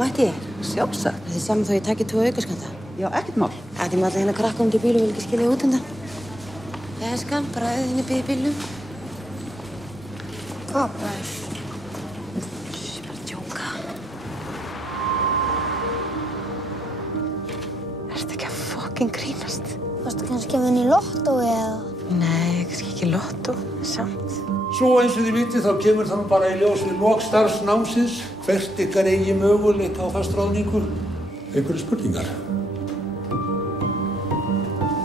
Mætti ég? Sjálfsagt. Það er saman þó ég taki 2 aukaskanta. Já, ekkert mál. Það er með alla hérna krakka undir bíl og vil ekki skilja út undan. Eskan, bara auðinni byggði bílnum. Hvað bræður? Ég bara að djóka. Ertu ekki að fucking grínast? Varstu kannski að vinna í lottói eða? Nei, kannski ekki lottó, samt. Svo eins og þið vitið þá kemur það bara í ljós við lok starfsnámsins hvert ykkar eigi möguleika á fastráðningu. Einhverju spurningar?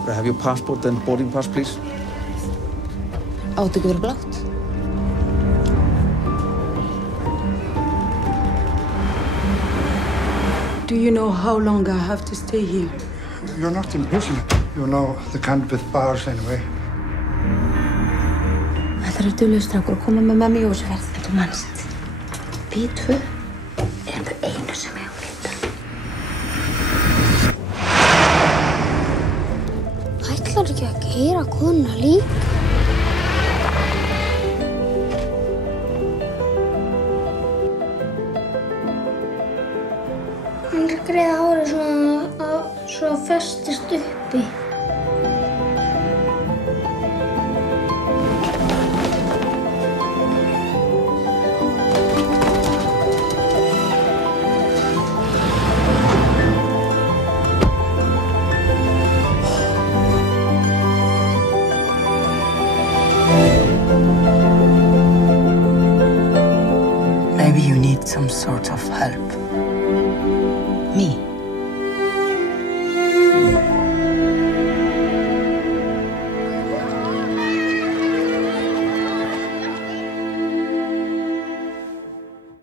Could I have your passport and boarding pass, please? Áttu ekki verið blátt? Do you know how long I have to stay here? You're not in prison. You know the kind with bars anyway. Það eru duglegur strákur að koma með mömmu í Jósefsferð. En þú manst, við 2 erum þau einu sem eiga að vita. Ætlar ekki að keyra konuna líka? Hann er að greiða hárið svo að festist uppi. Maybe you need some sort of help. Me?